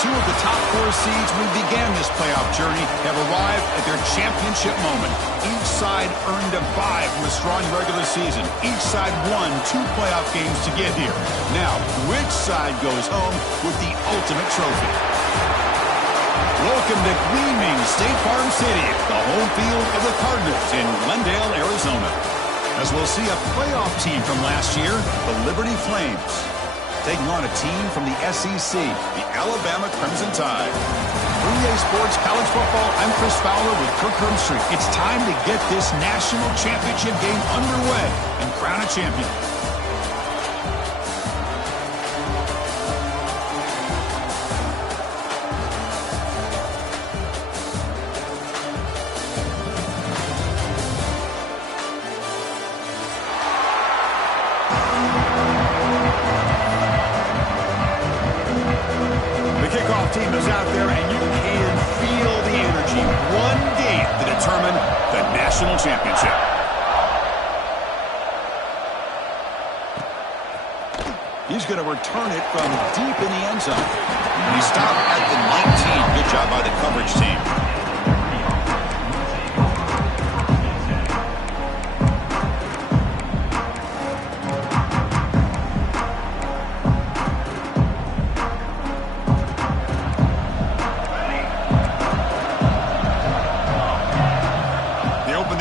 Two of the top 4 seeds when we began this playoff journey have arrived at their championship moment. Each side earned a bye from a strong regular season. Each side won 2 playoff games to get here. Now, which side goes home with the ultimate trophy? Welcome to gleaming State Farm City, the home field of the Cardinals in Glendale, Arizona. As we'll see a playoff team from last year, the Liberty Flames, taking on a team from the SEC, the Alabama Crimson Tide. For EA Sports College Football, I'm Chris Fowler with Kirk Herbstreit. It's time to get this national championship game underway and crown a champion. Team is out there, and you can feel the energy. One game to determine the national championship. He's going to return it from deep in the end zone. And he stopped at the 19. Good job by the coverage team.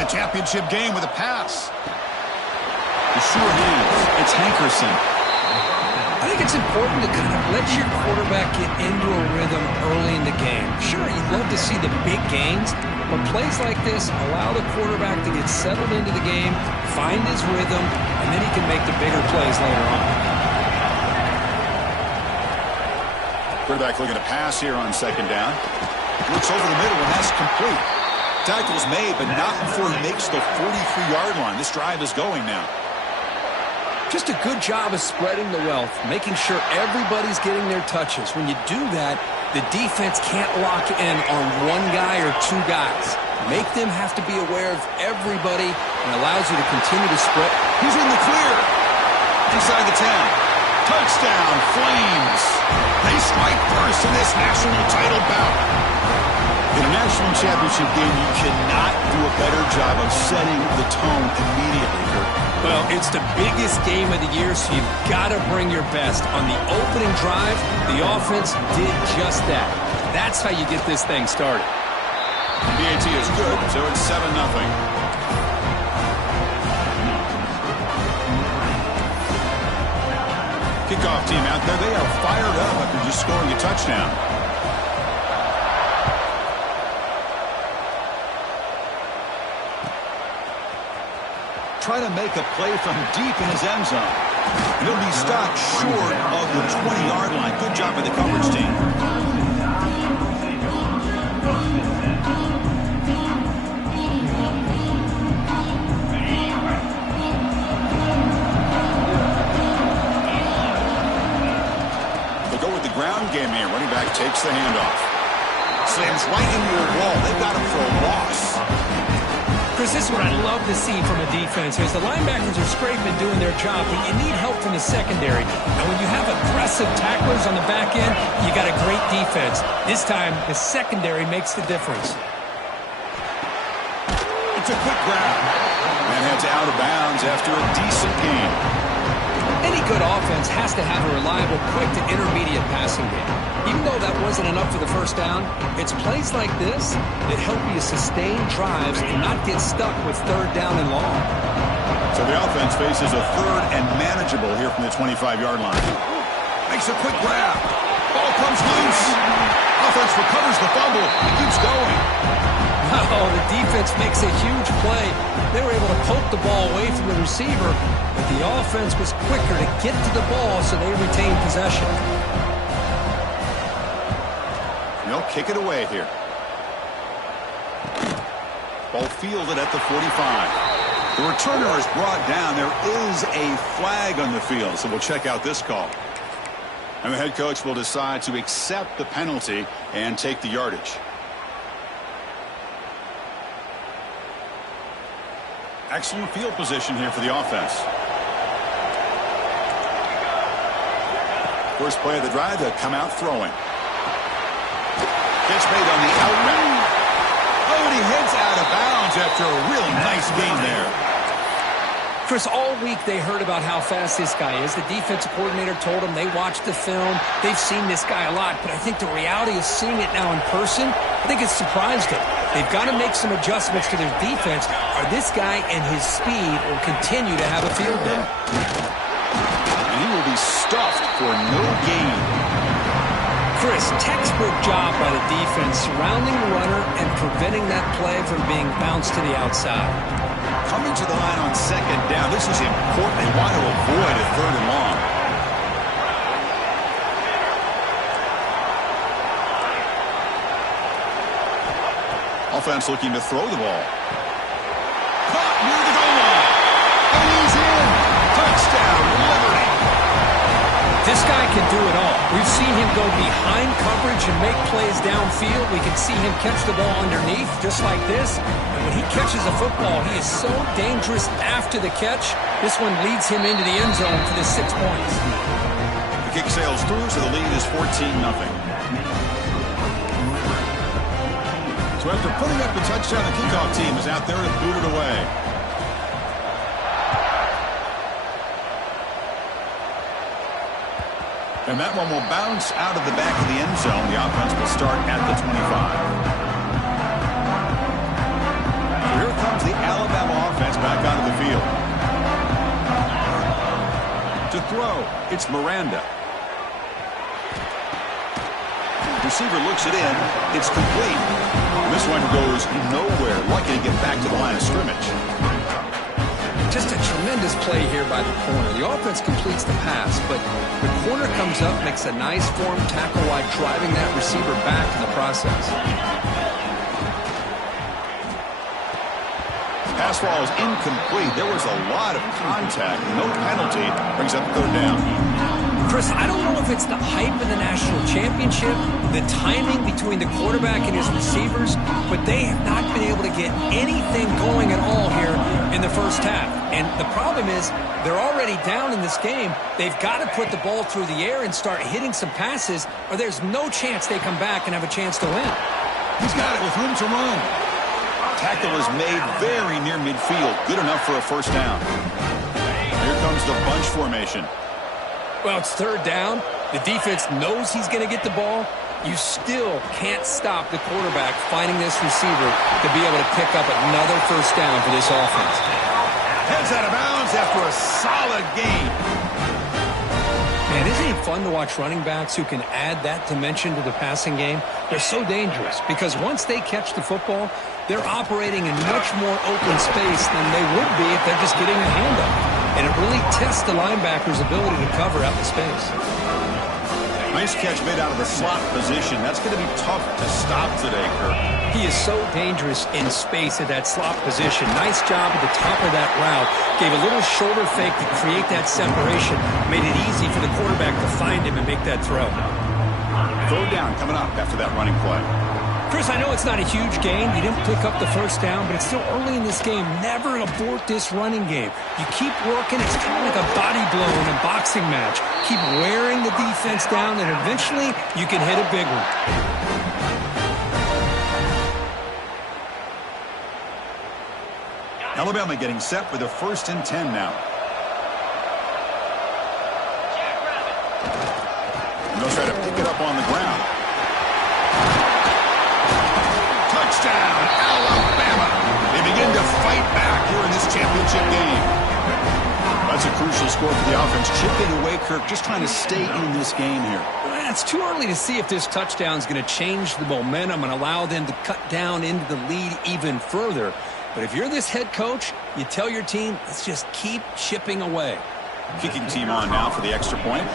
Championship game with a pass. The sure hands. It's Hankerson. I think it's important to kind of let your quarterback get into a rhythm early in the game. Sure, you'd love to see the big gains, but plays like this allow the quarterback to get settled into the game, find his rhythm, and then he can make the bigger plays later on. Quarterback looking to pass here on second down. Looks over the middle, and that's complete. Tackle's made, but not before he makes the 43-yard line. This drive is going now. Just a good job of spreading the wealth, making sure everybody's getting their touches. When you do that, the defense can't lock in on one guy or 2 guys. Make them have to be aware of everybody and allows you to continue to spread. He's in the clear. Inside the 10. Touchdown, Flames. They strike first in this national title bout. In a national championship game, you cannot do a better job of setting the tone immediately, Kirk. Well, it's the biggest game of the year, so you've got to bring your best. On the opening drive, the offense did just that. That's how you get this thing started. BAT is good, so it's 7-0. Kickoff team out there, they are fired up after just scoring a touchdown. Trying to make a play from deep in his end zone. He'll be stopped short of the 20-yard line. Good job by the coverage team. They'll go with the ground game here. Running back takes the handoff. Slams right into a wall. They've got him for a loss. Chris, this is what I love to see from a defense. As the linebackers are scraping, doing their job, but you need help from the secondary. And when you have aggressive tacklers on the back end, you got a great defense. This time, the secondary makes the difference. It's a quick grab. And heads out of bounds after a decent gain. Any good offense has to have a reliable, quick to intermediate passing game. Even though that wasn't enough for the first down, it's plays like this that help you sustain drives and not get stuck with 3rd down and long. So the offense faces a 3rd and manageable here from the 25-yard line. Makes a quick grab. Ball comes loose. Offense recovers the fumble. It keeps going. Oh, the defense makes a huge play. They were able to poke the ball away from the receiver, but the offense was quicker to get to the ball, so they retained possession. They'll kick it away here. Ball fielded at the 45. The returner is brought down. There is a flag on the field, so we'll check out this call. And the head coach will decide to accept the penalty and take the yardage. Excellent field position here for the offense. First play of the drive, they'll come out throwing. Catch made on the out route. Oh, and he heads out of bounds after a really nice gain there. Chris, all week they heard about how fast this guy is. The defensive coordinator told them they watched the film. They've seen this guy a lot, but I think the reality of seeing it now in person, I think it's surprised them. They've got to make some adjustments to their defense, or this guy and his speed will continue to have a field day. And he will be stuffed for no gain. Chris, textbook job by the defense, surrounding the runner and preventing that play from being bounced to the outside. Coming to the line on second down. This is important. They want to avoid a third and long. Offense looking to throw the ball. Caught near the goal line. And he's in. Touchdown, Liberty. This guy can do it all. We've seen him go behind coverage and make plays downfield. We can see him catch the ball underneath, just like this. And when he catches a football, he is so dangerous after the catch. This one leads him into the end zone for the 6 points. The kick sails through, so the lead is 14-0. So after putting up the touchdown, the kickoff team is out there to boot it away. And that one will bounce out of the back of the end zone. The offense will start at the 25. So here comes the Alabama offense back onto the field. To throw, it's Miranda. Receiver looks it in. It's complete. This one goes nowhere. Lucky to get back to the line of scrimmage. Just a tremendous play here by the corner. The offense completes the pass, but the corner comes up, makes a nice form tackle while driving that receiver back in the process. Pass ball is incomplete. There was a lot of contact. No penalty. Brings up third down. Chris, I don't know if it's the hype of the national championship, the timing between the quarterback and his receivers, but they have not been able to get anything going at all here in the first half. And the problem is they're already down in this game. They've got to put the ball through the air and start hitting some passes, or there's no chance they come back and have a chance to win. He's got it with room to run. Tackle is made very near midfield. Good enough for a first down. Here comes the bunch formation. Well, it's third down. The defense knows he's going to get the ball. You still can't stop the quarterback finding this receiver to be able to pick up another first down for this offense. Heads out of bounds after a solid gain. Man, isn't it fun to watch running backs who can add that dimension to the passing game? They're so dangerous because once they catch the football, they're operating in much more open space than they would be if they're just getting a hand up. And it really tests the linebacker's ability to cover out the space. Nice catch made out of the slot position. That's going to be tough to stop today, Kirk. He is so dangerous in space at that slot position. Nice job at the top of that route. Gave a little shoulder fake to create that separation. Made it easy for the quarterback to find him and make that throw. Third down coming up after that running play. Chris, I know it's not a huge gain. You didn't pick up the first down, but it's still early in this game. Never abort this running game. You keep working. It's kind of like a body blow in a boxing match. Keep wearing the defense down, and eventually you can hit a big one. Alabama getting set for the 1st and 10 now. And they'll try to pick it up on the ground. Touchdown, Alabama. They begin to fight back here in this championship game. That's a crucial score for the offense. Chipping away, Kirk, just trying to stay in this game here. It's too early to see if this touchdown is going to change the momentum and allow them to cut down into the lead even further. But if you're this head coach, you tell your team, let's just keep chipping away. Kicking team on now for the extra point.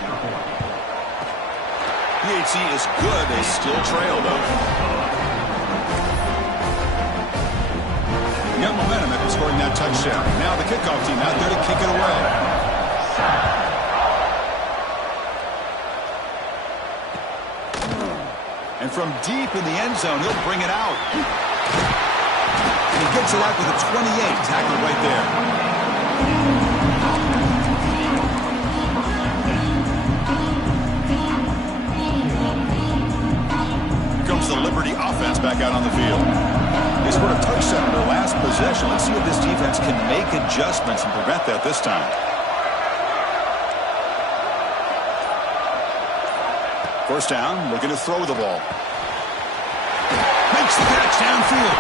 PHC is good. They still trail, though. Got momentum after scoring that touchdown. Now the kickoff team out there to kick it away. And from deep in the end zone, he'll bring it out. And he gets it out with a 28. Tackled right there. Here comes the Liberty down on the field. They scored a touchdown in their last possession. Let's see if this defense can make adjustments and prevent that this time. First down, looking to throw the ball. Makes the catch downfield.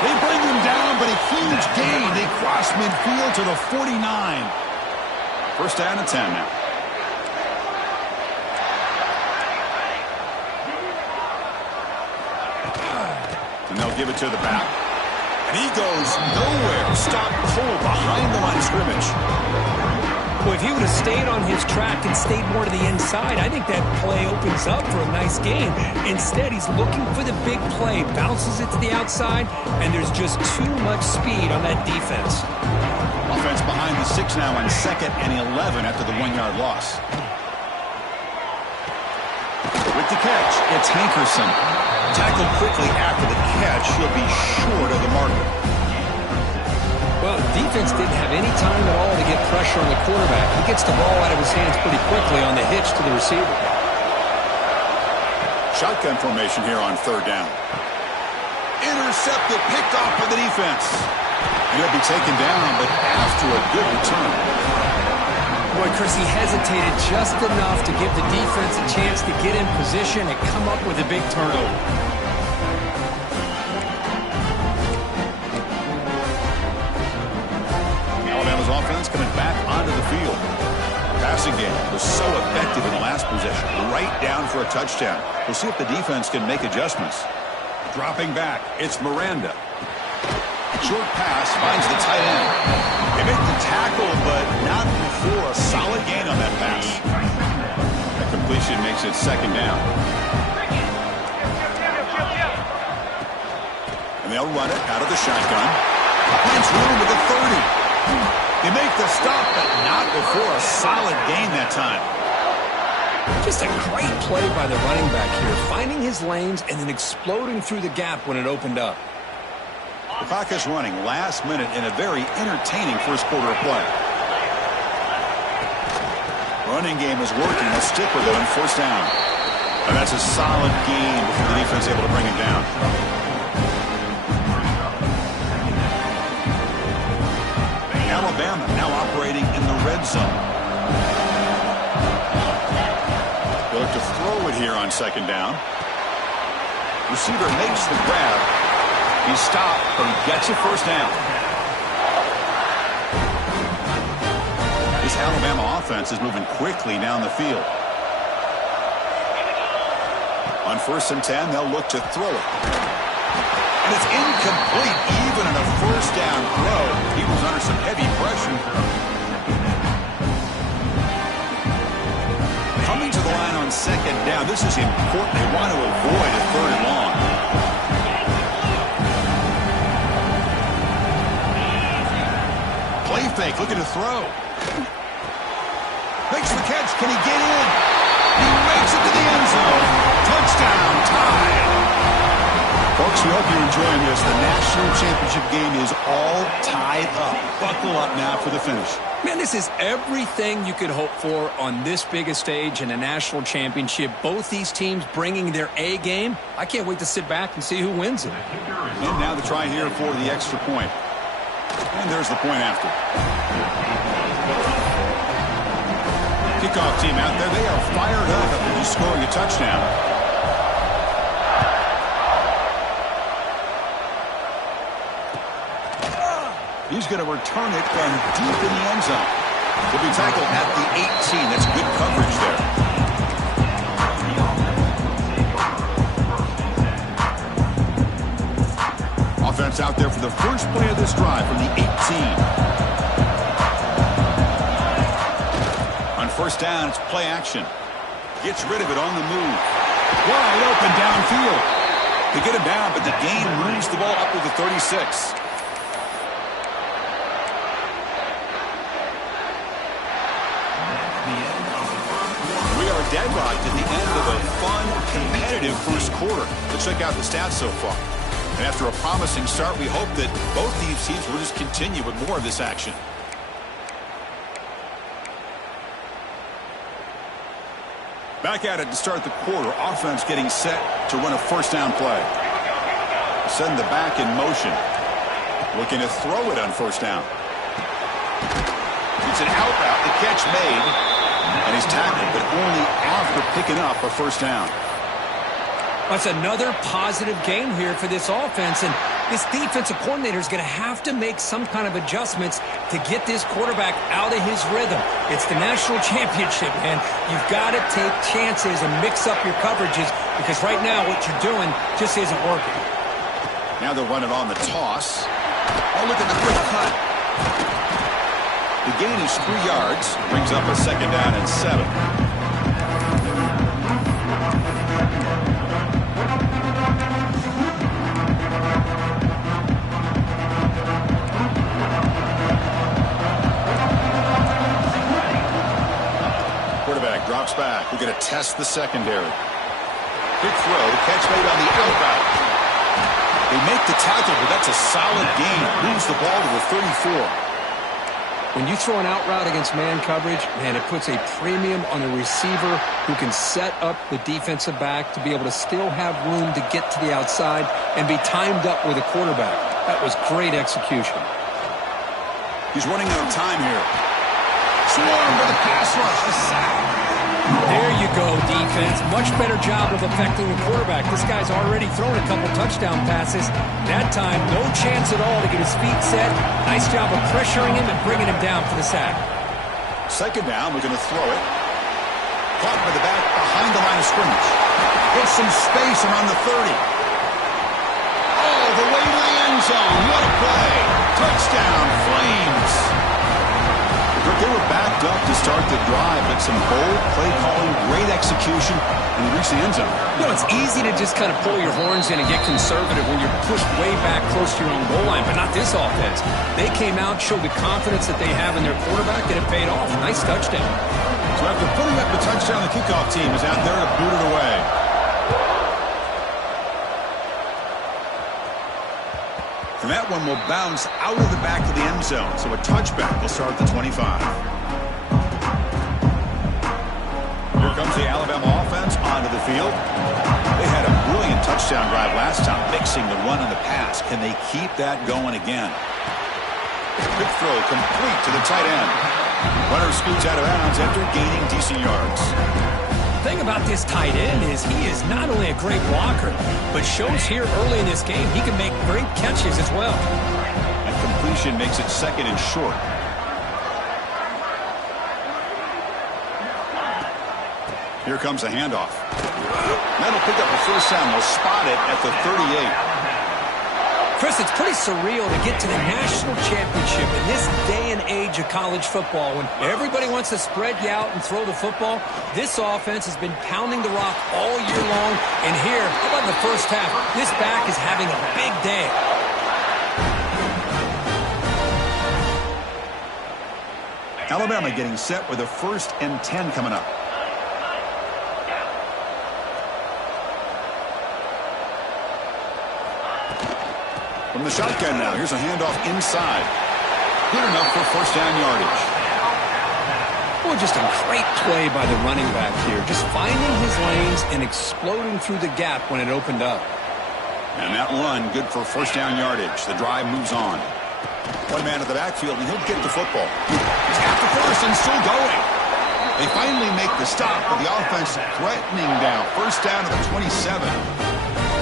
They bring him down, but a huge gain. They cross midfield to the 49. First down and 10 now. And they'll give it to the back. And he goes nowhere. Stop cold behind the line of scrimmage. Well, if he would have stayed on his track and stayed more to the inside, I think that play opens up for a nice gain. Instead, he's looking for the big play, bounces it to the outside, and there's just too much speed on that defense. Offense behind the 6 now on 2nd and 11 after the 1-yard loss. With the catch, it's Hankerson. Tackled quickly after the catch. He'll be short of the marker. Well, the defense didn't have any time at all to get pressure on the quarterback. He gets the ball out of his hands pretty quickly on the hitch to the receiver. Shotgun formation here on 3rd down. Intercepted, picked off by the defense. And he'll be taken down, but after a good return. Boy, Chris, he hesitated just enough to give the defense a chance to get in position and come up with a big turnover. Alabama's offense coming back onto the field. Passing game was so effective in the last possession. Right down for a touchdown. We'll see if the defense can make adjustments. Dropping back, it's Miranda. Short pass finds the tight end. They make the tackle, but not before a solid gain on that pass. That completion makes it 2nd down. And they'll run it out of the shotgun. Finds room with the 30. They make the stop, but not before a solid gain that time. Just a great play by the running back here, finding his lanes and then exploding through the gap when it opened up. The clock is running last minute in a very entertaining first quarter of play. Running game is working. They'll stick with it on 1st down. And that's a solid gain before the defense able to bring him down. Alabama now operating in the red zone. They'll look to throw it here on 2nd down. Receiver makes the grab. He stopped, but he gets a 1st down. This Alabama offense is moving quickly down the field. On 1st and 10, they'll look to throw it. And it's incomplete, even on a 1st down throw. He was under some heavy pressure. Coming to the line on 2nd down, this is important. They want to avoid a 3rd and long. Play fake, looking to throw. Makes the catch. Can he get in? He makes it to the end zone. Touchdown, tied. Folks, we hope you're enjoying this. The national championship game is all tied up. Buckle up now for the finish. Man, this is everything you could hope for on this big a stage in a national championship. Both these teams bringing their A game. I can't wait to sit back and see who wins it. And now the try here for the extra point. And there's the point after. Kickoff team out there. They are fired up after just scoring a touchdown. He's going to return it from deep in the end zone. He'll be tackled at the 18. That's good coverage there. Offense out there for the first play of this drive from the 18. On 1st down, it's play action. Gets rid of it on the move. Wide open downfield. They get him down, but the gain moves the ball up to the 36. Deadlocked at the end of a fun, competitive first quarter. Let's check out the stats so far. And after a promising start, we hope that both these teams will just continue with more of this action. Back at it to start the quarter. Offense getting set to run a 1st down play. Send the back in motion. Looking to throw it on first down. It's an out route. The catch made. And he's tackled, but only after picking up a first down. That's another positive game here for this offense, and this defensive coordinator is going to have to make some kind of adjustments to get this quarterback out of his rhythm. It's the national championship, man. You've got to take chances and mix up your coverages because right now what you're doing just isn't working. Now they'll run it on the toss. Oh, look at the quick cut. The gain is 3 yards. Brings up a second down and 7. Quarterback drops back. We're going to test the secondary. Big throw. Catch made on the out route. They make the tackle, but that's a solid gain. Moves the ball to the 34. When you throw an out route against man coverage, man, it puts a premium on the receiver who can set up the defensive back to be able to still have room to get to the outside and be timed up with a quarterback. That was great execution. He's running out of time here. Swarm for the pass rush. A sack. There you go, defense. Much better job of affecting the quarterback. This guy's already thrown a couple touchdown passes. That time, no chance at all to get his feet set. Nice job of pressuring him and bringing him down for the sack. Second down, we're going to throw it. Caught by the back behind the line of scrimmage. Gets some space around the 30. Oh, the way to the end zone. What a play. Touchdown, Flames. They were backed up to start the drive, but some bold play calling, great execution, and they reached the end zone. You know, it's easy to just kind of pull your horns in and get conservative when you're pushed way back close to your own goal line, but not this offense. They came out, showed the confidence that they have in their quarterback, and it paid off. Nice touchdown. So after putting up the touchdown, the kickoff team is out there to boot it away. And that one will bounce out of the back of the end zone. So a touchback will start at the 25. Here comes the Alabama offense onto the field. They had a brilliant touchdown drive last time, mixing the run and the pass. Can they keep that going again? Quick throw complete to the tight end. Runner scoots out of bounds after gaining decent yards. The thing about this tight end is he is not only a great blocker, but shows here early in this game he can make great catches as well. And completion makes it second and short. Here comes a handoff. That'll pick up a first down. They'll spot it at the 38. Chris, it's pretty surreal to get to the national championship in this day and age of college football when everybody wants to spread you out and throw the football. This offense has been pounding the rock all year long. And here, how about the first half? This back is having a big day. Alabama getting set with a 1st and 10 coming up. From the shotgun now, here's a handoff inside. Good enough for first down yardage. Well, just a great play by the running back here. Just finding his lanes and exploding through the gap when it opened up. And that run, good for first down yardage. The drive moves on. One man at the backfield, and he'll get the football. He's at the first and still going. They finally make the stop, but the offense threatening down. First down to the 27.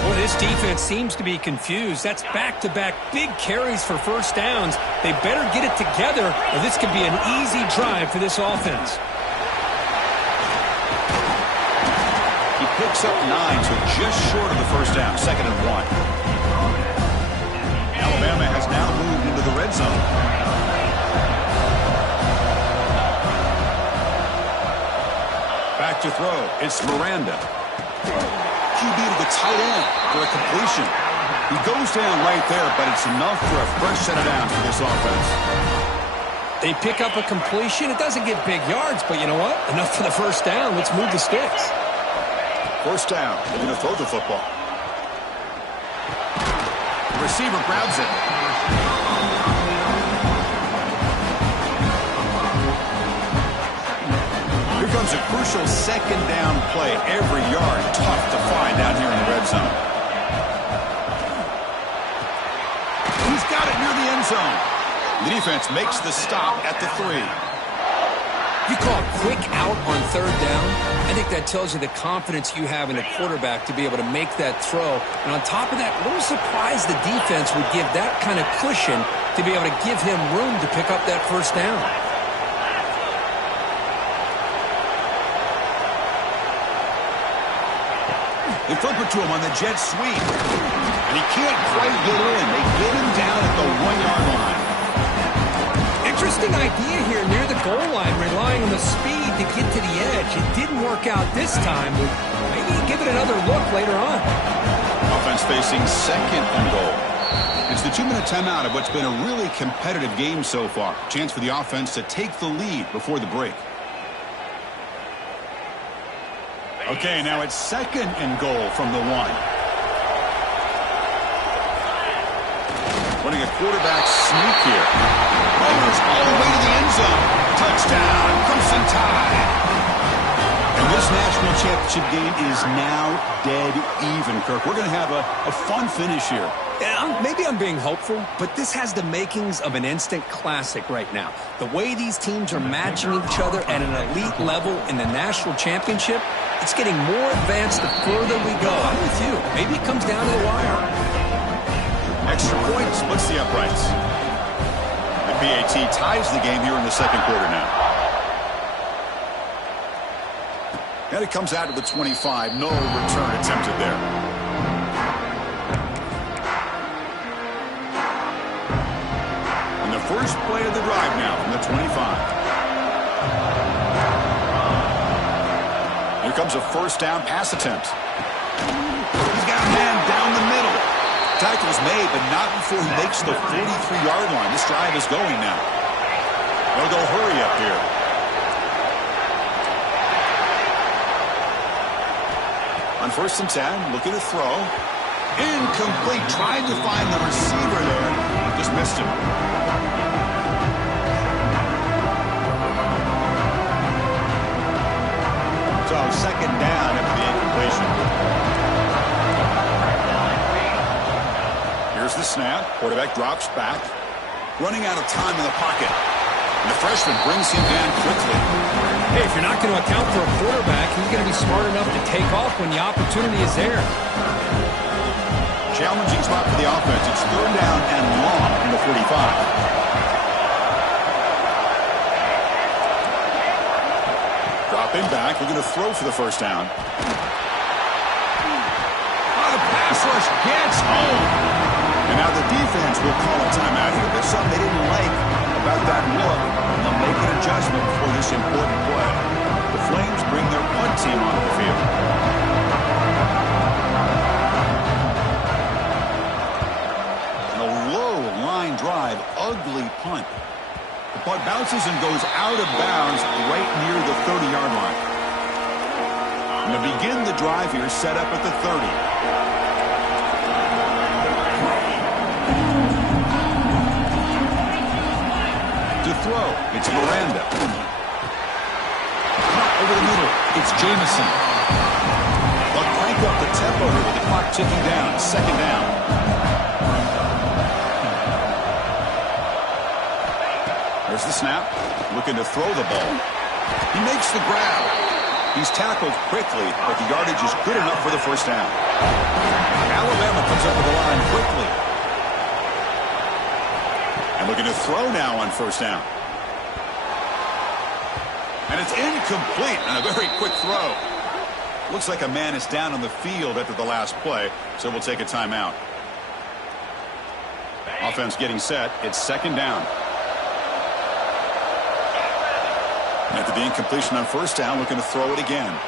Boy, this defense seems to be confused. That's back-to-back big carries for first downs. They better get it together, or this could be an easy drive for this offense. He picks up 9, so just short of the first down, 2nd and 1. Alabama has now moved into the red zone. Back to throw. It's Miranda. QB to the tight end for a completion. He goes down right there, but it's enough for a fresh set of downs for this offense. They pick up a completion. It doesn't get big yards, but you know what? Enough for the first down. Let's move the sticks. First down. They're going to throw the football. The receiver grabs it. Here comes a crucial second down play. Every yard tough to find down here in the red zone. end zone. The defense makes the stop at the 3. You call a quick out on third down. I think that tells you the confidence you have in a quarterback to be able to make that throw. And on top of that, a little surprised the defense would give that kind of cushion to be able to give him room to pick up that first down. They flip it to him on the jet sweep. And he can't quite get in. They get him down at the 1-yard line. Interesting idea here near the goal line, relying on the speed to get to the edge. It didn't work out this time, but maybe give it another look later on. Offense facing second and goal. It's the 2-minute timeout of what's been a really competitive game so far. Chance for the offense to take the lead before the break. Okay, now it's second and goal from the 1. Running a quarterback sneak here. Rovers all the way to the end zone. Touchdown, Crimson Tide. And this national championship game is now dead even, Kirk. We're going to have a fun finish here. Yeah, maybe I'm being hopeful, but this has the makings of an instant classic right now. The way these teams are matching each other at an elite level in the national championship, it's getting more advanced the further we go. I'm with you. Maybe it comes down to the wire. Extra point splits the uprights. The PAT ties the game here in the second quarter now. And it comes out to the 25. No return attempted there. And the first play of the drive now from the 25. Here comes a first down pass attempt. He's got a man down the middle. Tackle's made, but not before he makes the 43-yard line. This drive is going now. They'll go hurry up here. On 1st and 10, looking to throw. Incomplete. Tried to find the receiver there. Just missed him. So second down after the incompletion. Here's the snap. Quarterback drops back. Running out of time in the pocket. And the freshman brings him down quickly. Hey, if you're not going to account for a quarterback, he's going to be smart enough to take off when the opportunity is there. Challenging spot for the offense. It's third down and long from the 45. Dropping back. We're going to throw for the first down. Oh, the pass rush gets home. And now the defense will call a timeout here. There's something they didn't like about that look. They'll make an adjustment for this important play. The Flames bring their punt team onto the field. And a low line drive, ugly punt. The punt bounces and goes out of bounds right near the 30-yard line. And to begin the drive here, set up at the 30. Throw. It's Miranda. Over the middle. It's Jamison. They'll crank up the tempo here with the clock ticking down. Second down. There's the snap. Looking to throw the ball. He makes the grab. He's tackled quickly, but the yardage is good enough for the first down. Alabama comes up with the line quickly. And looking to throw now on first down. And it's incomplete on a very quick throw. Looks like a man is down on the field after the last play, so we'll take a timeout. Offense getting set. It's second down. After the incompletion on first down, looking to throw it again.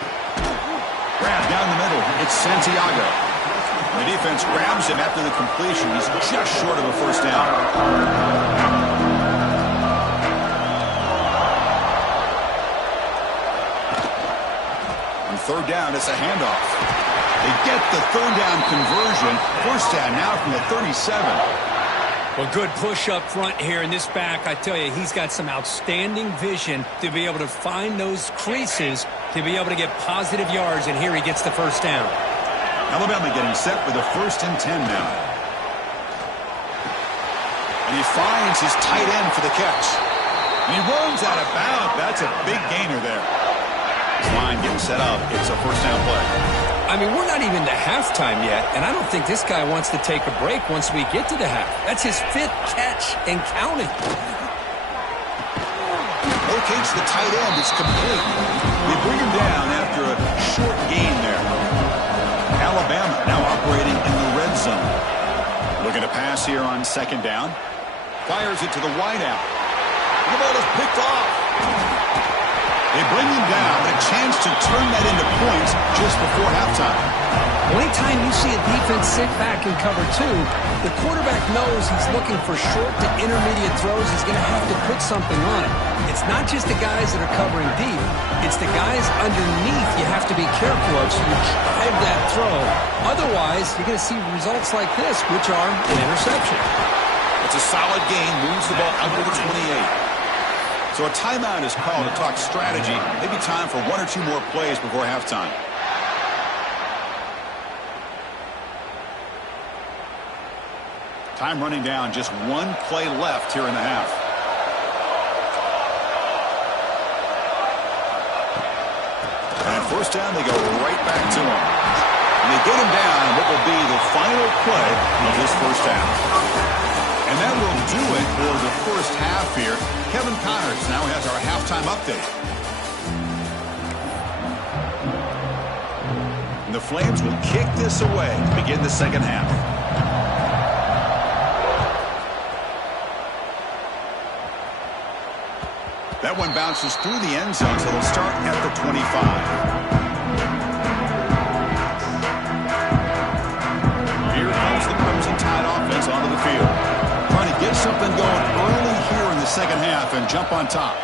Grab down the middle. It's Santiago. The defense grabs him after the completion. He's just short of a first down. On third down, it's a handoff. They get the third down conversion. First down now from the 37. Well, good push up front here in this back. I tell you, he's got some outstanding vision to be able to find those creases to be able to get positive yards, and here he gets the first down. Alabama getting set with a 1st and 10 now. And And he finds his tight end for the catch. And he runs out of bounds. That's a big gainer there. His line getting set up. It's a first down play. I mean, we're not even to halftime yet, and I don't think this guy wants to take a break once we get to the half. That's his 5th catch and counting. Locates the tight end. It's complete. They bring him down after a short gain there. Alabama now operating in the red zone. Looking to pass here on second down. Fires it to the wideout. The ball is picked off. They bring him down, but a chance to turn that into points just before halftime. Well, anytime you see a defense sit back and cover 2, the quarterback knows he's looking for short to intermediate throws. He's going to have to put something on it. It's not just the guys that are covering deep. It's the guys underneath you have to be careful of so you drive that throw. Otherwise, you're going to see results like this, which are an interception. It's a solid gain, moves the ball out to the 28. So a timeout is called to talk strategy. Maybe time for 1 or 2 more plays before halftime. Time running down, just 1 play left here in the half. And first down, they go right back to him. And they get him down in what will be the final play of this first half. And that will do it for the first half here. Kevin Connors now has our halftime update. And the Flames will kick this away to begin the second half. That one bounces through the end zone, so they'll start at the 25. Here comes the Crimson Tide offense onto the field. Trying to get something going early here in the second half and jump on top.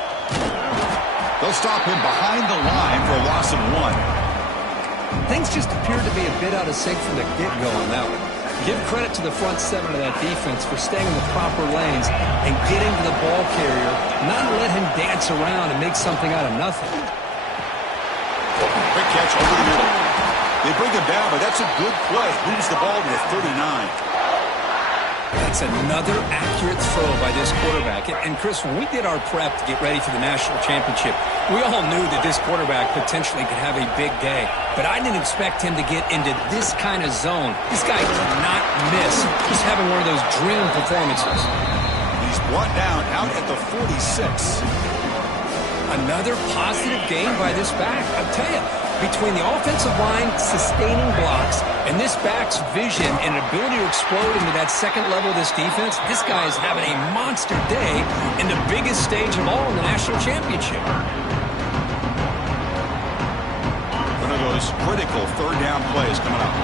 They'll stop him behind the line for a loss of 1. Things just appeared to be a bit out of sync from the get-go on that one. Give credit to the front 7 of that defense for staying in the proper lanes and getting to the ball carrier, not let him dance around and make something out of nothing. Quick catch over the middle. They bring him down, but that's a good play. Moves the ball to the 39. That's another accurate throw by this quarterback. And Chris, when we did our prep to get ready for the national championship, we all knew that this quarterback potentially could have a big day. But I didn't expect him to get into this kind of zone. This guy cannot miss. He's having one of those dream performances. He's brought down out at the 46. Another positive gain by this back. I'll tell you, between the offensive line sustaining blocks and this back's vision and ability to explode into that second level of this defense, this guy is having a monster day in the biggest stage of all in the national championship. One of those critical third down plays coming up.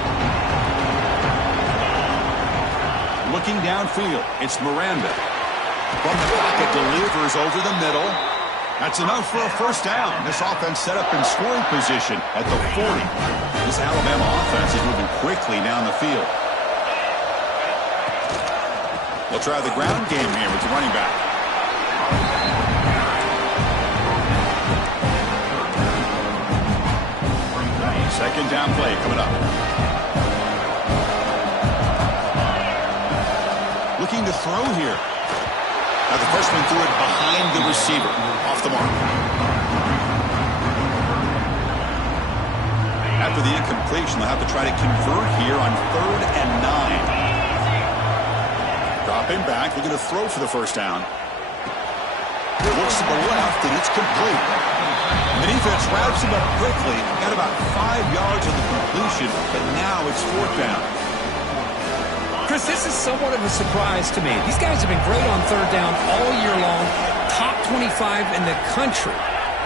Looking downfield, it's Miranda. From the pocket, delivers over the middle. That's enough for a first down. This offense set up in scoring position at the 40. This Alabama offense is moving quickly down the field. They'll try the ground game here with the running back. Second down play coming up. Looking to throw here. Now the freshman threw it behind the receiver. Off the mark. After the incompletion, they'll have to try to convert here on 3rd and 9. Dropping back, looking to throw for the first down. Looks to the left, and it's complete. The defense wraps him up quickly. Got about 5 yards on the completion, but now it's 4th down. Chris, this is somewhat of a surprise to me. These guys have been great on 3rd down all year long. Top 25 in the country,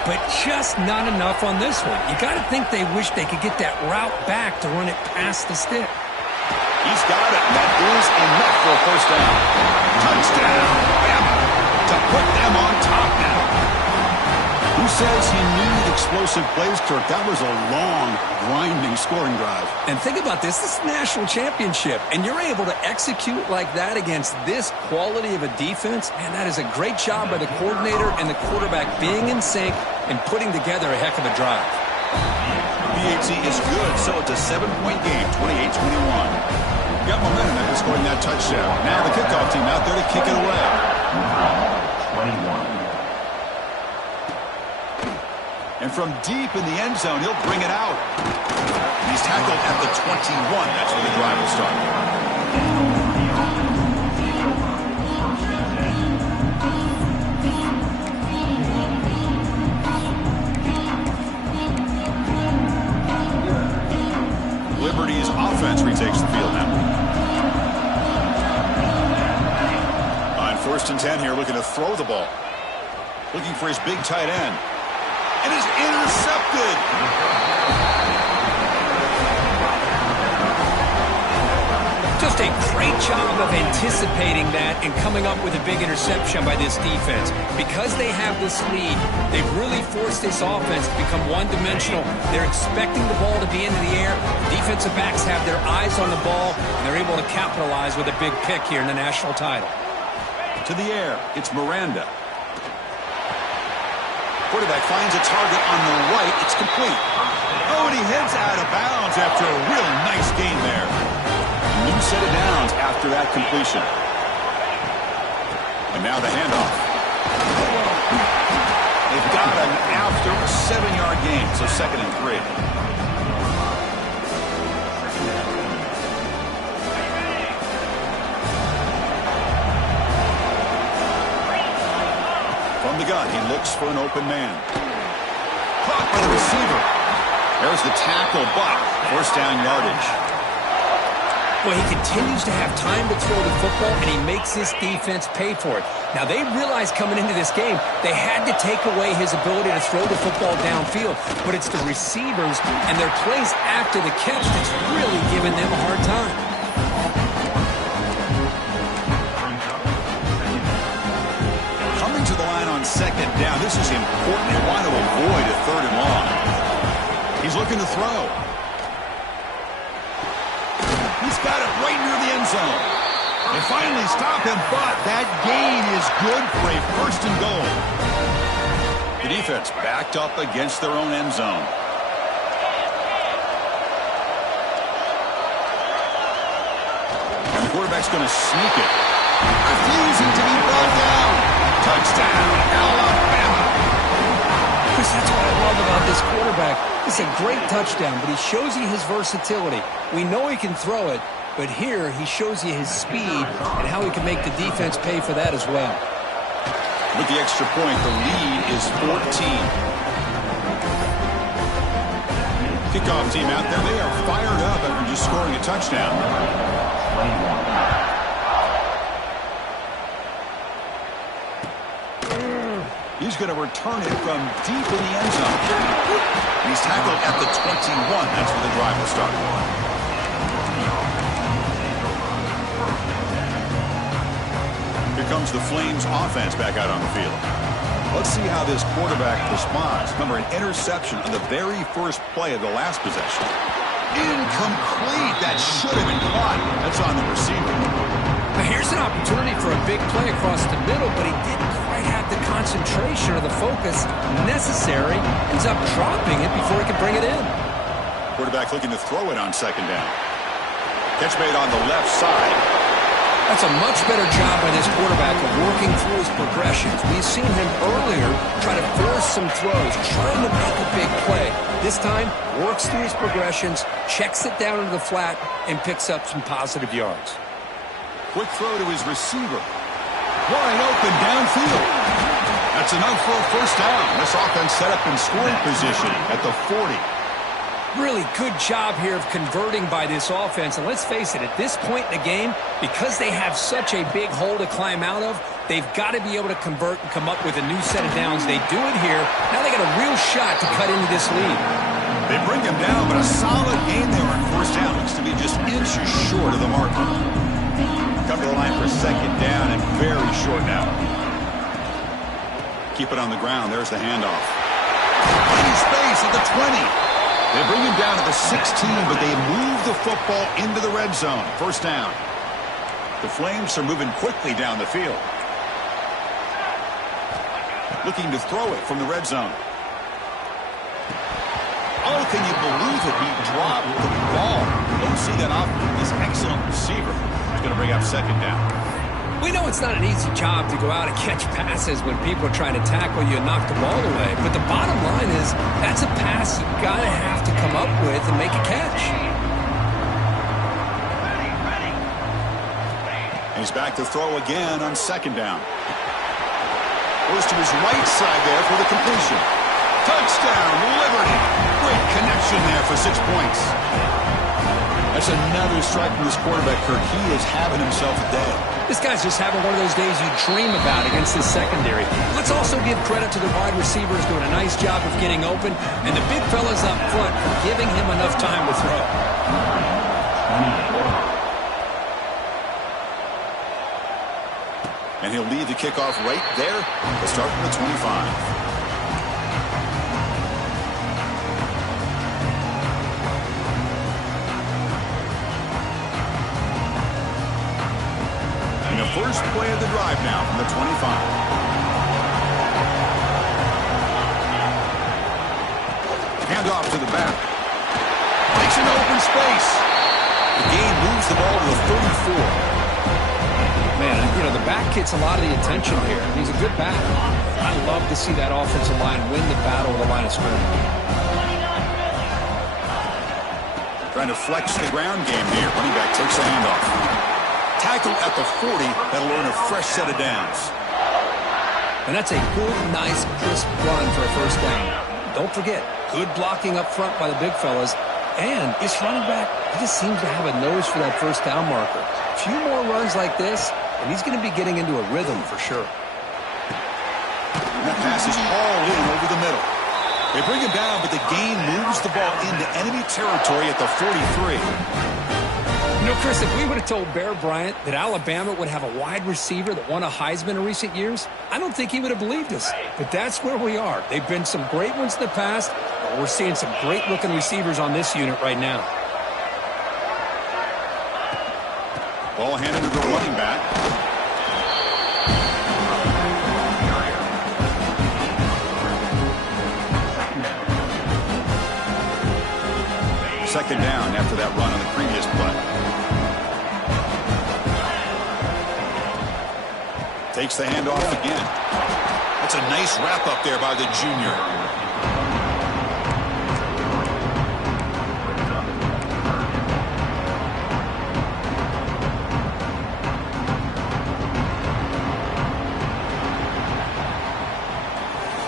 but just not enough on this one. You got to think they wish they could get that route back to run it past the stick. He's got it. That is enough for a first down. Touchdown, Bama, to put them on top now. Who says he needed explosive plays, Kirk? That was a long, grinding scoring drive. And think about this. This is a national championship, and you're able to execute like that against this quality of a defense, and that is a great job by the coordinator and the quarterback being in sync and putting together a heck of a drive. PAT is good, so it's a 7-point game, 28-21. Got momentum after scoring that touchdown. Now the kickoff team out there to kick it away. 21. And from deep in the end zone, he'll bring it out. He's tackled at the 21. That's where the drive will start. Liberty's offense retakes the field now. On 1st and 10 here, looking to throw the ball. Looking for his big tight end. And is intercepted. Just a great job of anticipating that and coming up with a big interception by this defense. Because they have this lead, they've really forced this offense to become one-dimensional. They're expecting the ball to be into the air. Defensive backs have their eyes on the ball, and they're able to capitalize with a big pick here in the national title. To the air, it's Miranda. Quarterback finds a target on the right. It's complete. Oh, and he heads out of bounds after a real nice gain there. A new set of downs after that completion. And now the handoff. They've got him after a 7-yard gain, so 2nd and 3. From the gun, he looks for an open man. Caught by the receiver. There's the tackle, but 1st down yardage. Well, he continues to have time to throw the football, and he makes his defense pay for it. Now, they realized coming into this game they had to take away his ability to throw the football downfield, but it's the receivers and their plays after the catch that's really giving them a hard time. Coming to the line on 2nd down. This is important. They want to avoid a 3rd and long. He's looking to throw. He's got it right near the end zone. They finally stop him, but that gain is good for a 1st and goal. The defense backed up against their own end zone. And the quarterback's going to sneak it. Refusing to be brought down. Touchdown, Alabama. Chris, that's what I love about this quarterback. It's a great touchdown, but he shows you his versatility. We know he can throw it, but here he shows you his speed and how he can make the defense pay for that as well. With the extra point, the lead is 14. Kickoff team out there, they are fired up after just scoring a touchdown. 21. He's going to return it from deep in the end zone. He's tackled at the 21. That's where the drive will start. Here comes the Flames offense back out on the field. Let's see how this quarterback responds. Remember, an interception on the very first play of the last possession. Incomplete. That should have been caught. That's on the receiver. Now here's an opportunity for a big play across the middle, but he didn't quite have the concentration or the focus necessary. Ends up dropping it before he could bring it in. Quarterback looking to throw it on 2nd down. Catch made on the left side. That's a much better job by this quarterback of working through his progressions. We've seen him earlier try to force some throws, trying to make a big play. This time, works through his progressions, checks it down into the flat, and picks up some positive yards. Quick throw to his receiver. Wide open downfield. That's enough for a 1st down. This offense set up in scoring position at the 40. Really good job here of converting by this offense. And let's face it, at this point in the game, because they have such a big hole to climb out of, they've got to be able to convert and come up with a new set of downs. They do it here. Now they got a real shot to cut into this lead. They bring him down, but a solid gain there on 1st down. Looks to be just inches short of the marker. Come to the line for 2nd down and very short now. Keep it on the ground. There's the handoff. Plenty space at the 20. They bring him down to the 16, but they move the football into the red zone. 1st down. The Flames are moving quickly down the field. Looking to throw it from the red zone. Oh, can you believe it? He dropped the ball. Don't see that off this excellent receiver. He's going to bring up second down. We know it's not an easy job to go out and catch passes when people are trying to tackle you and knock the ball away. But the bottom line is that's a pass you got to have to come up with and make a catch. And he's back to throw again on second down. Goes to his right side there for the completion. Touchdown, Liberty. Great connection there for 6 points. That's another strike from this quarterback, Kirk. He is having himself a day. This guy's just having one of those days you dream about against this secondary. Let's also give credit to the wide receivers doing a nice job of getting open, and the big fellas up front for giving him enough time to throw. And he'll lead the kickoff right there. He'll start from the 25. First play of the drive now from the 25. Hand off to the back. Makes an open space. The gain moves the ball to the 34. Man, you know, the back gets a lot of the attention here. He's a good back. I love to see that offensive line win the battle of the line of scrimmage. Trying to flex the ground game here. Running back takes the handoff. Tackle at the 40. That'll earn a fresh set of downs. And that's a good, nice, crisp run for a first down. Don't forget, good blocking up front by the big fellas. And this running back, he just seems to have a nose for that first down marker. A few more runs like this, and he's going to be getting into a rhythm for sure. And that pass is hauled in over the middle. They bring him down, but the gain moves the ball into enemy territory at the 43. You know, Chris, if we would have told Bear Bryant that Alabama would have a wide receiver that won a Heisman in recent years, I don't think he would have believed us. But that's where we are. They've been some great ones in the past, but we're seeing some great-looking receivers on this unit right now. Ball handed to the running back. Second down after that run on the previous play. Takes the handoff again. That's a nice wrap up there by the junior.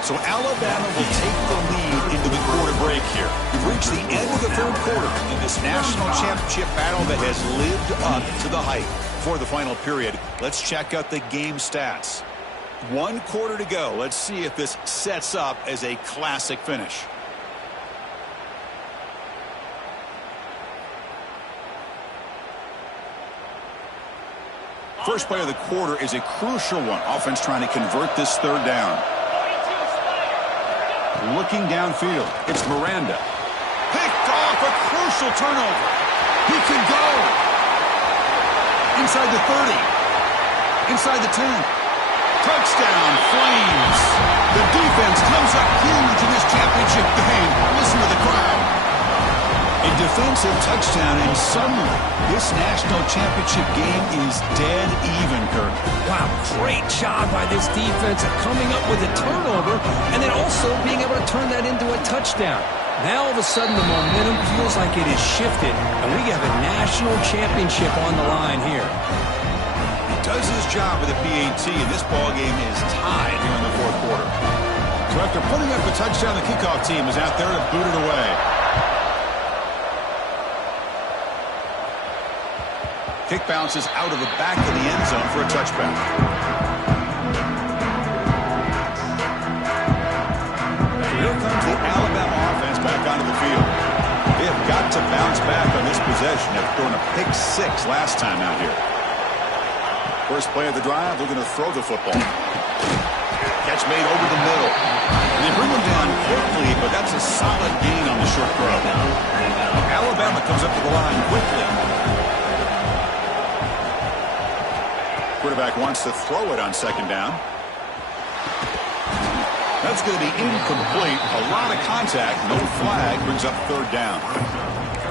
So Alabama will take the lead into the quarter break here. We've reached the end of the third quarter in this national championship battle that has lived up to the hype. For the final period, let's check out the game stats. 1 quarter to go. Let's see if this sets up as a classic finish. First play of the quarter is a crucial one. Offense trying to convert this third down. Looking downfield, it's Miranda. Picked off, a crucial turnover. He can go. Inside the 30. Inside the 10. Touchdown, Flames. The defense comes up huge in this championship game. Listen to the crowd. A defensive touchdown, and suddenly this national championship game is dead even, Kirk. Wow, great job by this defense of coming up with a turnover and then also being able to turn that into a touchdown. Now, all of a sudden, the momentum feels like it is shifted, and we have a national championship on the line here. He does his job with the PAT, and this ball game is tied here in the fourth quarter. So after putting up a touchdown, the kickoff team is out there to boot it away. Kick bounces out of the back of the end zone for a touchback. Here comes the Alabama offense back onto the field. They have got to bounce back on this possession after throwing a pick 6 last time out here. First play of the drive, they're going to throw the football. Catch made over the middle. And they bring him down quickly, but that's a solid gain on the short throw. Alabama comes up to the line quickly. Quarterback wants to throw it on second down. That's going to be incomplete. A lot of contact. No flag. Brings up third down.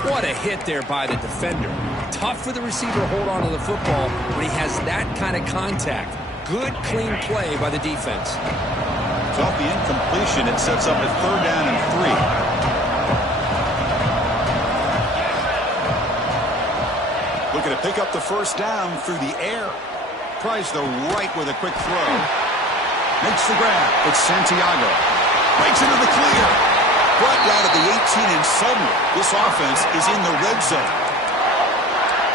What a hit there by the defender. Tough for the receiver to hold on to the football when he has that kind of contact. Good, clean play by the defense. So off the incompletion, it sets up a third down and 3. Looking to pick up the first down through the air. Tries the right with a quick throw. Makes the grab. It's Santiago. Breaks into the clear. Brought down at the 18, and suddenly this offense is in the red zone.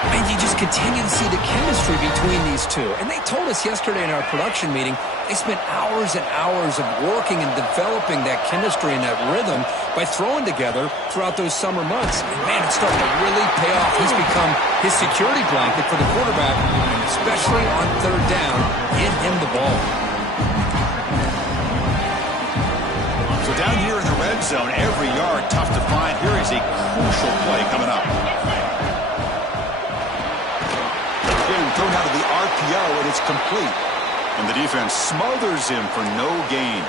And you just continue to see the chemistry between these two. And they told us yesterday in our production meeting, they spent hours and hours of working and developing that chemistry and that rhythm by throwing together throughout those summer months. And man, it's starting to really pay off. He's become his security blanket for the quarterback, and especially on third down, get him the ball. So down here in the red zone, every yard tough to find. Here is a crucial play coming up. Thrown out of the RPO, and it's complete. And the defense smothers him for no gain.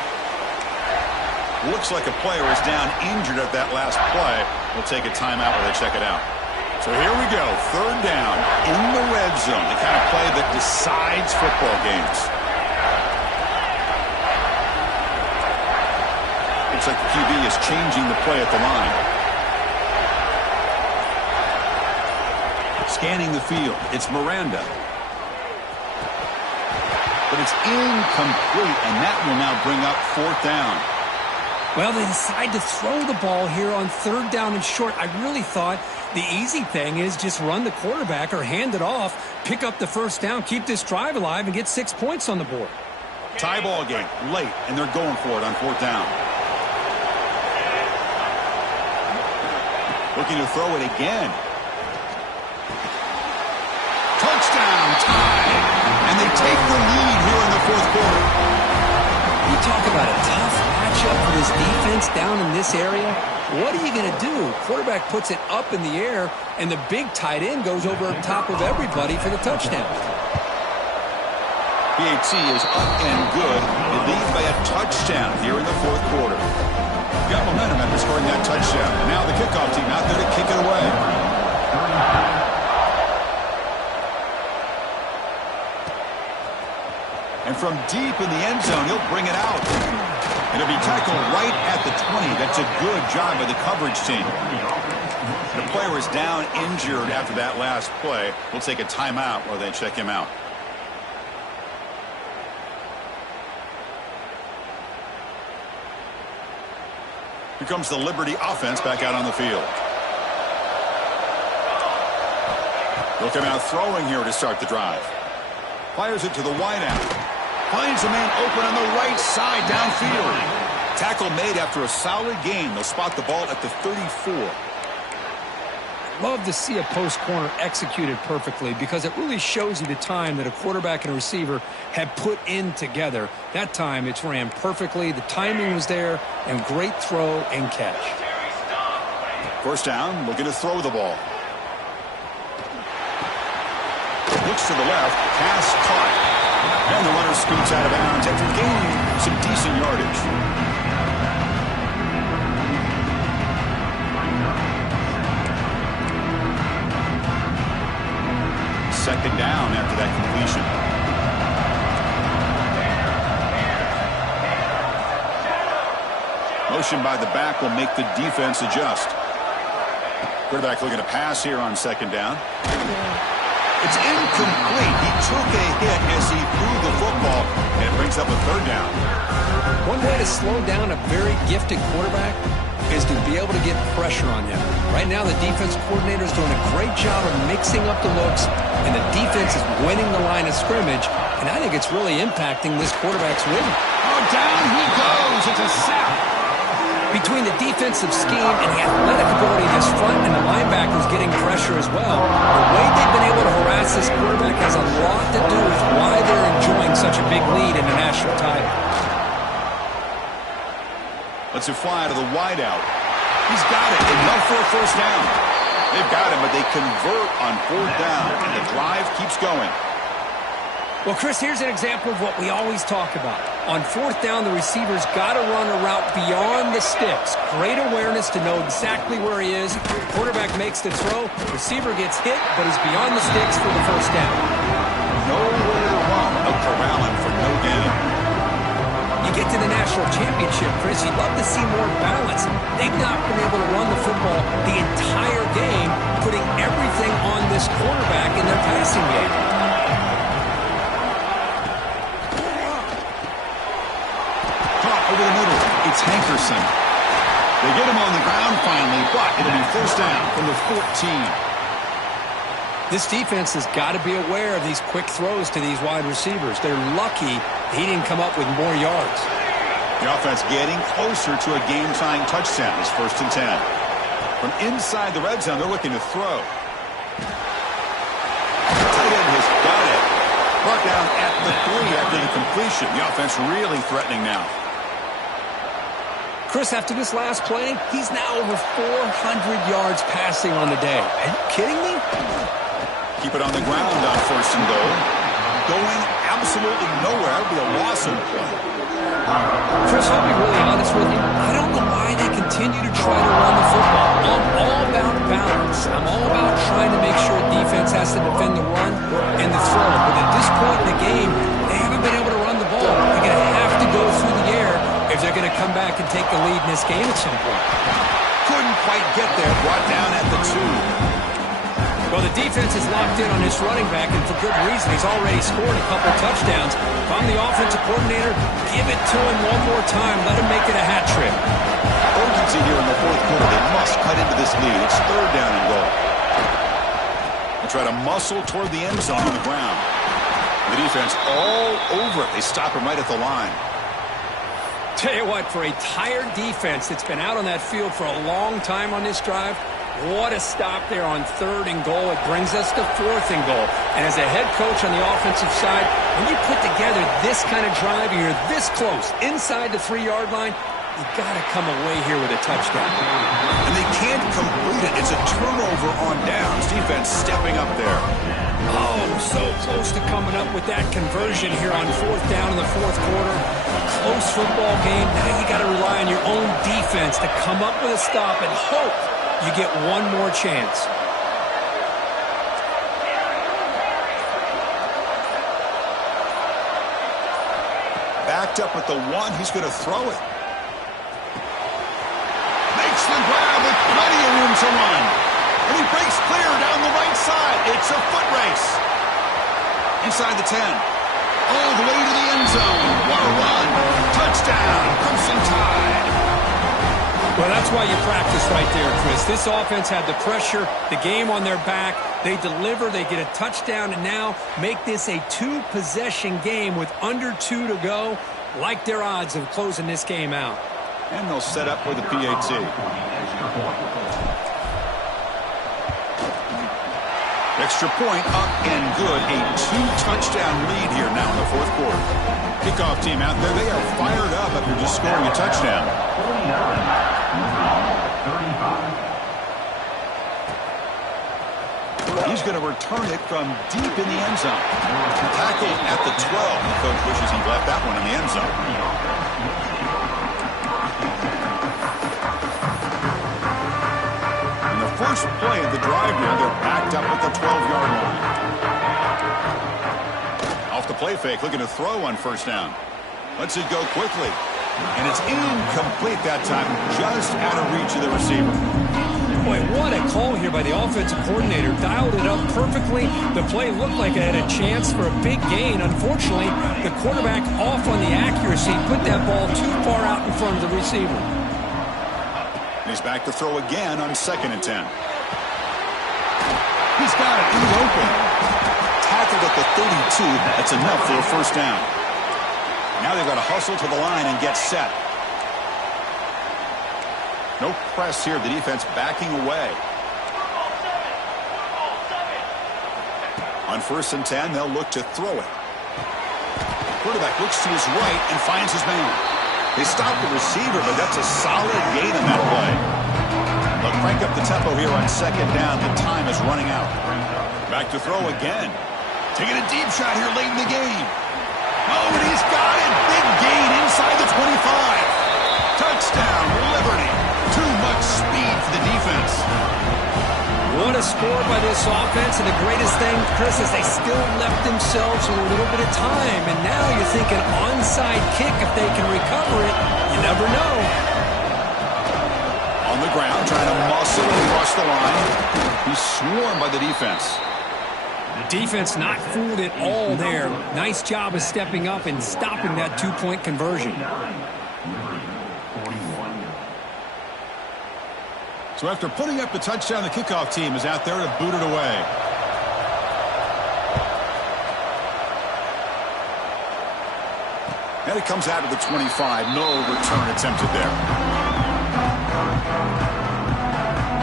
Looks like a player is down injured at that last play. We'll take a timeout while they check it out. So here we go. Third down in the red zone. The kind of play that decides football games. Looks like the QB is changing the play at the line. Scanning the field. It's Miranda. But it's incomplete, and that will now bring up fourth down. Well, they decide to throw the ball here on third down and short. I really thought the easy thing is just run the quarterback or hand it off, pick up the first down, keep this drive alive, and get 6 points on the board. Tie ball game, late, and they're going for it on fourth down. Looking to throw it again. Touchdown, tie. And they take the lead here in the fourth quarter. You talk about a tough matchup for this defense down in this area. What are you going to do? Quarterback puts it up in the air, and the big tight end goes over top of everybody for the touchdown. PAT is up and good. It leads by a touchdown here in the fourth quarter. Got momentum after scoring that touchdown. Now the kickoff team out there to kick it away. And from deep in the end zone, he'll bring it out. And it'll be tackled right at the 20. That's a good job by the coverage team. The player is down injured after that last play. We'll take a timeout while they check him out. Here comes the Liberty offense back out on the field. They'll come out throwing here to start the drive. Fires it to the wideout. Finds a man open on the right side downfield. Tackle made after a solid gain. They'll spot the ball at the 34. Love to see a post corner executed perfectly because it really shows you the time that a quarterback and a receiver have put in together. That time it's ran perfectly. The timing was there, and great throw and catch. First down, looking to throw the ball. Looks to the left, pass caught. And the runner scoots out of bounds after gaining some decent yardage. Second down after that completion. Motion by the back will make the defense adjust. Quarterback looking to pass here on second down. It's incomplete. He took a hit as he threw the football, and it brings up a third down. One way to slow down a very gifted quarterback is to be able to get pressure on him. Right now, the defense coordinator is doing a great job of mixing up the looks, and the defense is winning the line of scrimmage, and I think it's really impacting this quarterback's rhythm. Oh, down he goes. It's a sack. Between the defensive scheme and the athletic ability of this front and the linebackers getting pressure as well, the way they've been able to harass this quarterback has a lot to do with why they're enjoying such a big lead in the national title. Let's it fly to the wideout. He's got it. Enough for a first down. They've got him, but they convert on fourth down, and the drive keeps going. Well, Chris, here's an example of what we always talk about. On fourth down, the receiver's got to run a route beyond the sticks. Great awareness to know exactly where he is. Quarterback makes the throw. Receiver gets hit, but is beyond the sticks for the first down. Nowhere to run. No corralling for no gain. You get to the national championship, Chris, you'd love to see more balance. They've not been able to run the football the entire game, putting everything on this quarterback in their passing game. Over the middle, it's Hankerson. They get him on the ground finally, but it'll be first down from the 14. This defense has got to be aware of these quick throws to these wide receivers. They're lucky he didn't come up with more yards. The offense getting closer to a game-tying touchdown. It's first and 10. From inside the red zone, they're looking to throw. Tight end has got it. Brought down at the 3 after the completion. The offense really threatening now. Chris, after this last play, he's now over 400 yards passing on the day. Are you kidding me? Keep it on the ground on first and goal. Going absolutely nowhere. It'll be a loss of play. Chris, I'll be really honest with you. I don't know why they continue to try to run the football. I'm all about balance. I'm all about trying to make sure defense has to defend the run and the throw. But at this point in the game, they haven't been able to run the ball. They're going to have to go through the air if they're going to come back and take the lead in this game at some point. Couldn't quite get there. Brought down at the 2. Well, the defense is locked in on this running back, and for good reason. He's already scored a couple touchdowns. If I'm the offensive coordinator, give it to him one more time. Let him make it a hat trick. Urgency here in the fourth quarter. They must cut into this lead. It's third down and goal. They try to muscle toward the end zone on the ground. The defense all over it. They stop him right at the line. Tell you what, for a tired defense that's been out on that field for a long time on this drive, what a stop there on third and goal. It brings us to fourth and goal. And as a head coach on the offensive side, when you put together this kind of drive and you're this close inside the 3-yard line, you got to come away here with a touchdown. And they can't complete it. It's a turnover on downs. Defense stepping up there. Oh, so close to coming up with that conversion here on fourth down in the fourth quarter. Close football game. Now you got to rely on your own defense to come up with a stop and hope you get one more chance. Backed up at the 1. He's going to throw it. Makes the grab with plenty of room to run. And he breaks clear down the right side. It's a foot race. Inside the 10. All the way to the end zone. What a run. Touchdown. Crimson Tide. Well, that's why you practice right there, Chris. This offense had the pressure, the game on their back. They deliver, they get a touchdown, and now make this a 2-possession game with under 2 to go. Like their odds of closing this game out. And they'll set up for the PAT. Extra point up and good. A 2-touchdown lead here now in the fourth quarter. Kickoff team out there. They are fired up after just scoring a touchdown. He's going to return it from deep in the end zone. Tackled at the 12. The coach wishes he left that one in the end zone. And the first play of the drive now, they're backed up at the 12-yard line. Off the play fake, looking to throw on first down. Lets it go quickly. And it's incomplete that time, just out of reach of the receiver. Boy, what a call here by the offensive coordinator. Dialed it up perfectly. The play looked like it had a chance for a big gain. Unfortunately, the quarterback off on the accuracy, put that ball too far out in front of the receiver. He's back to throw again on 2nd and 10. He's got it. He's open. Tackled at the 32. That's enough for a first down. Now they've got to hustle to the line and get set. No press here. The defense backing away. On 1st and 10, they'll look to throw it. Quarterback looks to his right and finds his man. They stop the receiver, but that's a solid gain on that play. They'll crank up the tempo here on 2nd down. The time is running out. Back to throw again. Taking a deep shot here late in the game. Oh, and he's got it. Big gain inside the 25. Touchdown, Liberty. Too much speed for the defense. What a score by this offense, and the greatest thing, Chris, is they still left themselves a little bit of time, and now you're thinking onside kick if they can recover it. You never know. On the ground, trying to muscle it across the line. He's swarmed by the defense. Defense not fooled at all there. Nice job of stepping up and stopping that two-point conversion. So after putting up the touchdown, the kickoff team is out there to boot it away. And it comes out of the 25. No return attempted there.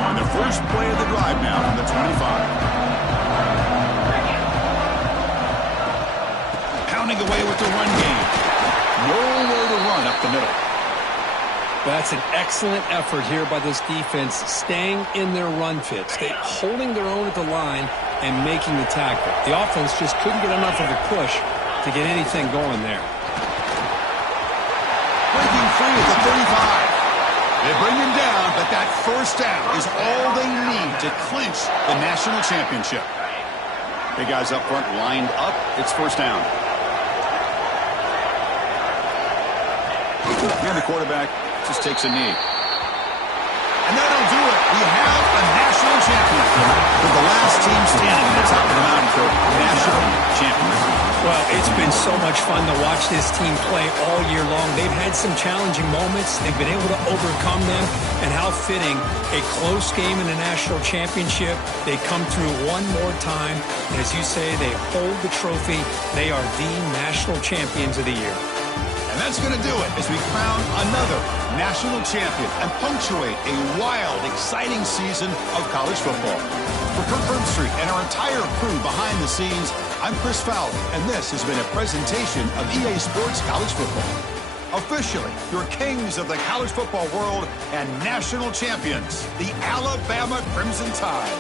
On the first play of the drive now from the 25. Pounding away with the run game. Nowhere to run up the middle. That's an excellent effort here by this defense, staying in their run fits. They're holding their own at the line and making the tackle. The offense just couldn't get enough of a push to get anything going there. Breaking free at the 35. They bring him down, but that first down is all they need to clinch the national championship. Big guys up front lined up. It's first down. And the quarterback just takes a knee. And that'll do it. We have a national champion with the last team standing at the top of the mountain for national champions. Well, it's been so much fun to watch this team play all year long. They've had some challenging moments. They've been able to overcome them. And how fitting, a close game in the national championship. They come through one more time. And as you say, they hold the trophy. They are the national champions of the year. And that's going to do it as we crown another national champion and punctuate a wild, exciting season of college football. For Kirk Herbstreit and our entire crew behind the scenes, I'm Chris Fowler, and this has been a presentation of EA Sports College Football. Officially, your kings of the college football world and national champions, the Alabama Crimson Tide.